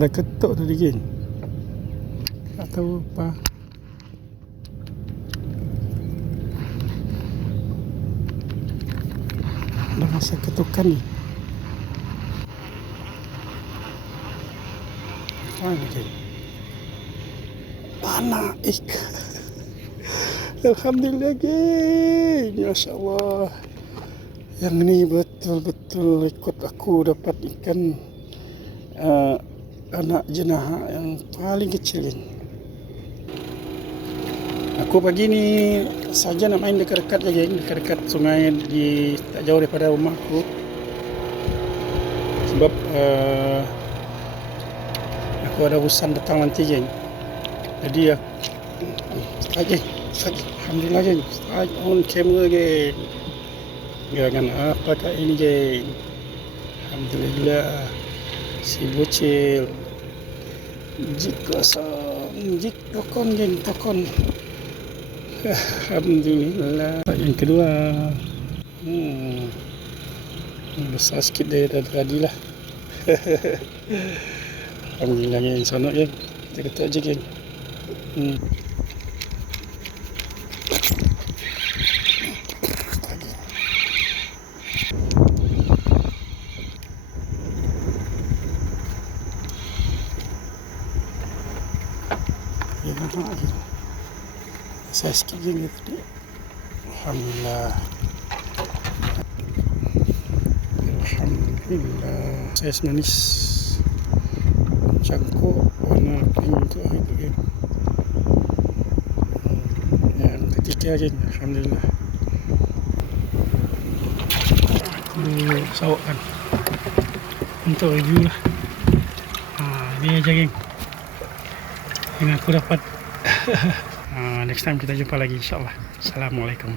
Ada ketuk tadi geng. Tak tahu apa. Ada masa ketukan ni. Geng. Anak ikan. Alhamdulillah geng. Masya Allah. Yang ni betul-betul ikut aku dapat ikan anak jenaha yang paling kecil geng. Aku pagi ni saja nak main dekat-dekat je geng, dekat-dekat sungai di tak jauh daripada rumah aku. Sebab aku ada urusan petang nanti geng. Jadi strike alhamdulillah geng, strike on camera geng. Gerakan apakah ini geng? Alhamdulillah. Si bocil jik kosong, jik tokon geng, tokon. Alhamdulillah. Yang kedua besar sikit dari tadi lah. Alhamdulillah geng, sonok geng. Kita ketuk je geng. Saya sikit je tadi. Alhamdulillah. Alhamdulillah. Saya manis. Cangkuk warna pink tu itu geng. Yang ketiga geng. Alhamdulillah. Aku sawakkan untuk review lah. Ini aja geng yang aku dapat. Next time kita jumpa lagi insyaAllah. Assalamualaikum.